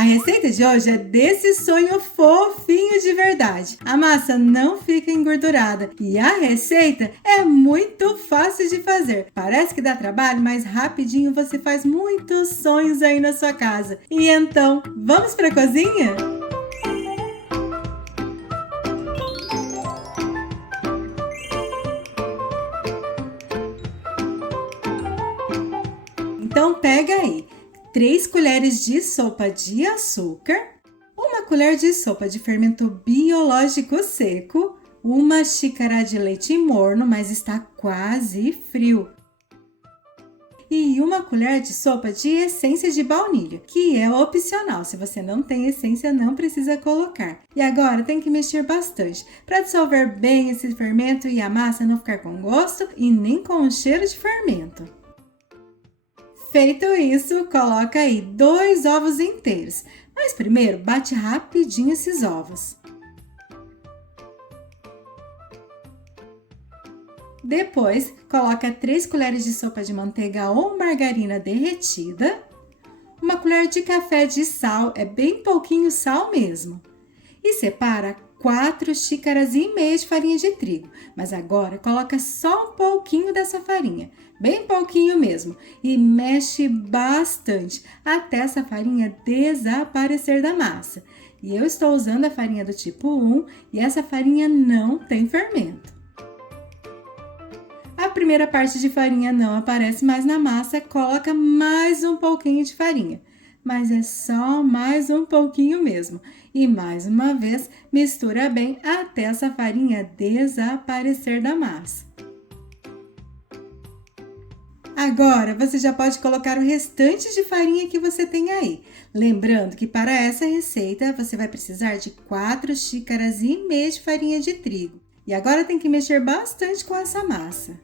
A receita de hoje é desse sonho fofinho de verdade. A massa não fica engordurada e a receita é muito fácil de fazer. Parece que dá trabalho, mas rapidinho você faz muitos sonhos aí na sua casa. E então, vamos para a cozinha? Então pega aí 3 colheres de sopa de açúcar, 1 colher de sopa de fermento biológico seco, 1 xícara de leite morno, mas está quase frio, e 1 colher de sopa de essência de baunilha, que é opcional. Se você não tem essência, não precisa colocar. E agora tem que mexer bastante para dissolver bem esse fermento e a massa não ficar com gosto e nem com o cheiro de fermento. Feito isso, coloca aí 2 ovos inteiros, mas primeiro bate rapidinho esses ovos. Depois, coloca 3 colheres de sopa de manteiga ou margarina derretida, 1 colher de café de sal, é bem pouquinho sal mesmo, e separa 4 xícaras e meia de farinha de trigo, mas agora coloca só um pouquinho dessa farinha, bem pouquinho mesmo, e mexe bastante até essa farinha desaparecer da massa. E eu estou usando a farinha do tipo 1 e essa farinha não tem fermento. A primeira parte de farinha não aparece mais na massa, coloca mais um pouquinho de farinha. Mas é só mais um pouquinho mesmo. E mais uma vez, mistura bem até essa farinha desaparecer da massa. Agora, você já pode colocar o restante de farinha que você tem aí. Lembrando que para essa receita, você vai precisar de 4 xícaras e meia de farinha de trigo. E agora tem que mexer bastante com essa massa.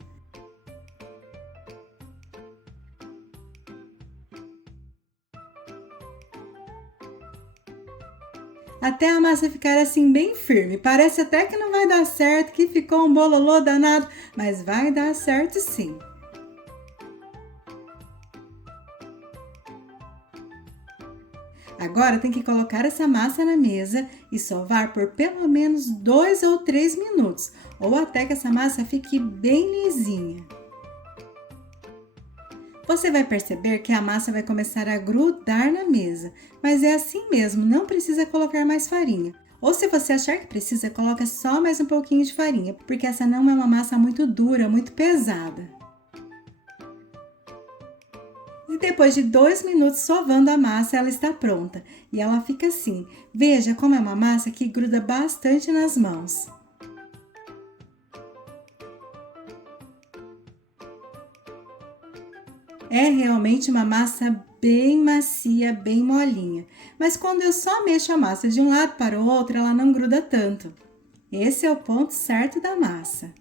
Até a massa ficar assim bem firme. Parece até que não vai dar certo, que ficou um bololô danado, mas vai dar certo sim. Agora tem que colocar essa massa na mesa e sovar por pelo menos 2 ou 3 minutos, ou até que essa massa fique bem lisinha. Você vai perceber que a massa vai começar a grudar na mesa, mas é assim mesmo, não precisa colocar mais farinha. Ou se você achar que precisa, coloca só mais um pouquinho de farinha, porque essa não é uma massa muito dura, muito pesada. E depois de 2 minutos sovando a massa, ela está pronta. E ela fica assim. Veja como é uma massa que gruda bastante nas mãos. É realmente uma massa bem macia, bem molinha. Mas quando eu só mexo a massa de um lado para o outro, ela não gruda tanto. Esse é o ponto certo da massa.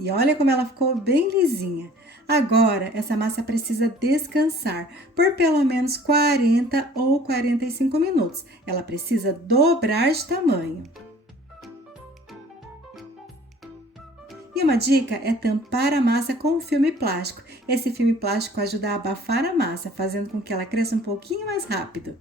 E olha como ela ficou bem lisinha. Agora, essa massa precisa descansar por pelo menos 40 ou 45 minutos. Ela precisa dobrar de tamanho. E uma dica é tampar a massa com um filme plástico. Esse filme plástico ajuda a abafar a massa, fazendo com que ela cresça um pouquinho mais rápido.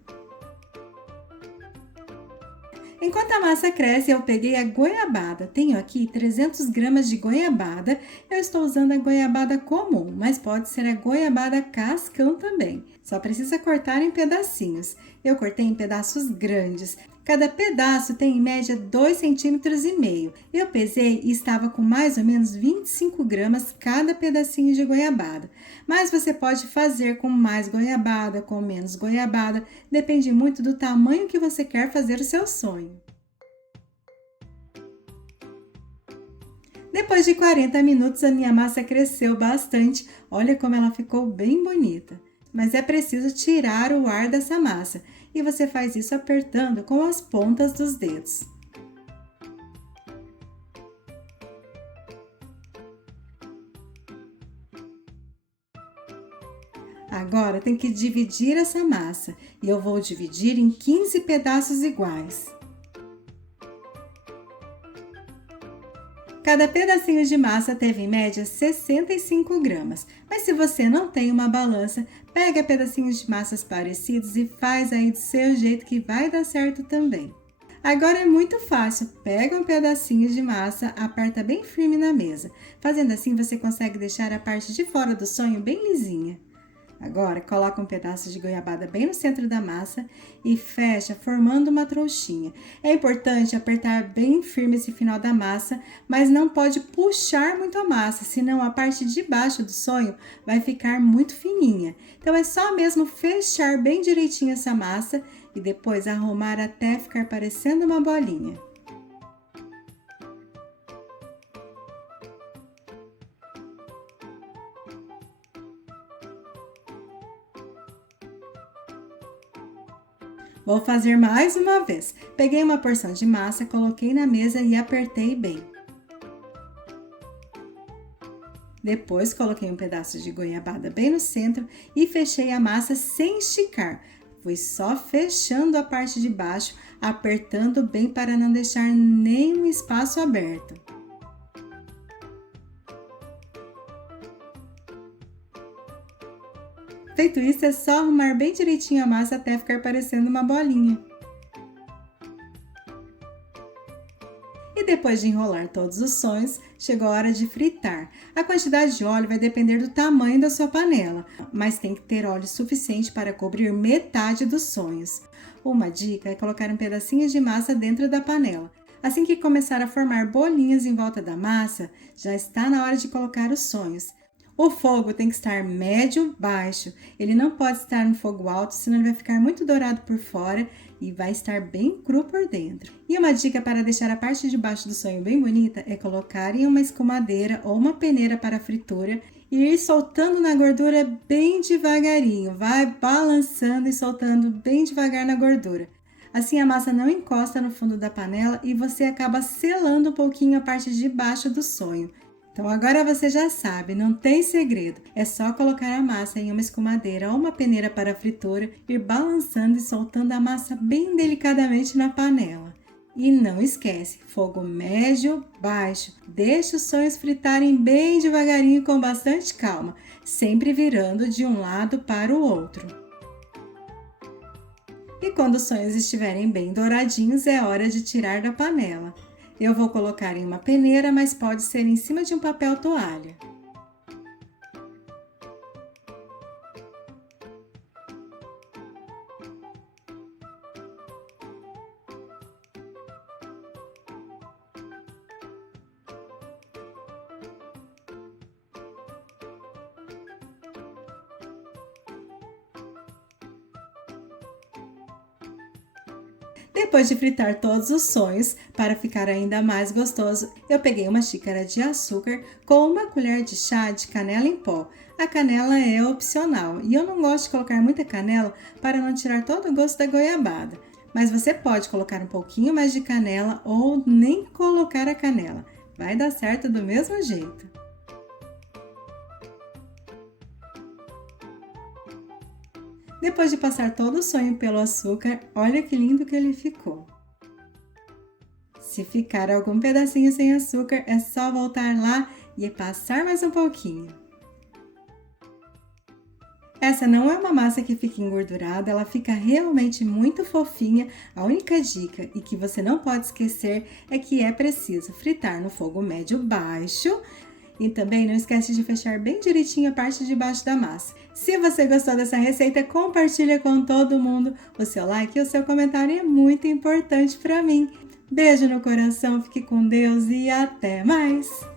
Enquanto a massa cresce, eu peguei a goiabada. Tenho aqui 300 gramas de goiabada. Eu estou usando a goiabada comum, mas pode ser a goiabada cascão também. Só precisa cortar em pedacinhos. Eu cortei em pedaços grandes. Cada pedaço tem em média 2,5 cm. Eu pesei e estava com mais ou menos 25 gramas cada pedacinho de goiabada. Mas você pode fazer com mais goiabada, com menos goiabada. Depende muito do tamanho que você quer fazer o seu sonho. Depois de 40 minutos, a minha massa cresceu bastante. Olha como ela ficou bem bonita. Mas é preciso tirar o ar dessa massa. E você faz isso apertando com as pontas dos dedos. Agora tem que dividir essa massa e eu vou dividir em 15 pedaços iguais. Cada pedacinho de massa teve em média 65 gramas, mas se você não tem uma balança, pega pedacinhos de massas parecidos e faz aí do seu jeito que vai dar certo também. Agora é muito fácil, pega um pedacinho de massa, aperta bem firme na mesa. Fazendo assim você consegue deixar a parte de fora do sonho bem lisinha. Agora, coloca um pedaço de goiabada bem no centro da massa e fecha formando uma trouxinha. É importante apertar bem firme esse final da massa, mas não pode puxar muito a massa, senão a parte de baixo do sonho vai ficar muito fininha. Então, é só mesmo fechar bem direitinho essa massa e depois arrumar até ficar parecendo uma bolinha. Vou fazer mais uma vez. Peguei uma porção de massa, coloquei na mesa e apertei bem. Depois coloquei um pedaço de goiabada bem no centro e fechei a massa sem esticar. Fui só fechando a parte de baixo, apertando bem para não deixar nenhum espaço aberto. Feito isso, é só arrumar bem direitinho a massa até ficar parecendo uma bolinha. E depois de enrolar todos os sonhos, chegou a hora de fritar. A quantidade de óleo vai depender do tamanho da sua panela, mas tem que ter óleo suficiente para cobrir metade dos sonhos. Uma dica é colocar um pedacinho de massa dentro da panela. Assim que começar a formar bolinhas em volta da massa, já está na hora de colocar os sonhos. O fogo tem que estar médio-baixo, ele não pode estar no fogo alto, senão ele vai ficar muito dourado por fora e vai estar bem cru por dentro. E uma dica para deixar a parte de baixo do sonho bem bonita é colocar em uma escumadeira ou uma peneira para fritura e ir soltando na gordura bem devagarinho, vai balançando e soltando bem devagar na gordura. Assim a massa não encosta no fundo da panela e você acaba selando um pouquinho a parte de baixo do sonho. Então agora você já sabe, não tem segredo, é só colocar a massa em uma escumadeira ou uma peneira para fritura, ir balançando e soltando a massa bem delicadamente na panela. E não esquece, fogo médio, baixo, deixe os sonhos fritarem bem devagarinho com bastante calma, sempre virando de um lado para o outro. E quando os sonhos estiverem bem douradinhos, é hora de tirar da panela. Eu vou colocar em uma peneira, mas pode ser em cima de um papel toalha. Depois de fritar todos os sonhos, para ficar ainda mais gostoso, eu peguei uma xícara de açúcar com uma colher de chá de canela em pó. A canela é opcional e eu não gosto de colocar muita canela para não tirar todo o gosto da goiabada. Mas você pode colocar um pouquinho mais de canela ou nem colocar a canela. Vai dar certo do mesmo jeito. Depois de passar todo o sonho pelo açúcar, olha que lindo que ele ficou. Se ficar algum pedacinho sem açúcar, é só voltar lá e passar mais um pouquinho. Essa não é uma massa que fica engordurada, ela fica realmente muito fofinha. A única dica e que você não pode esquecer é que é preciso fritar no fogo médio baixo. E também não esquece de fechar bem direitinho a parte de baixo da massa. Se você gostou dessa receita, compartilha com todo mundo. O seu like e o seu comentário é muito importante para mim. Beijo no coração, fique com Deus e até mais!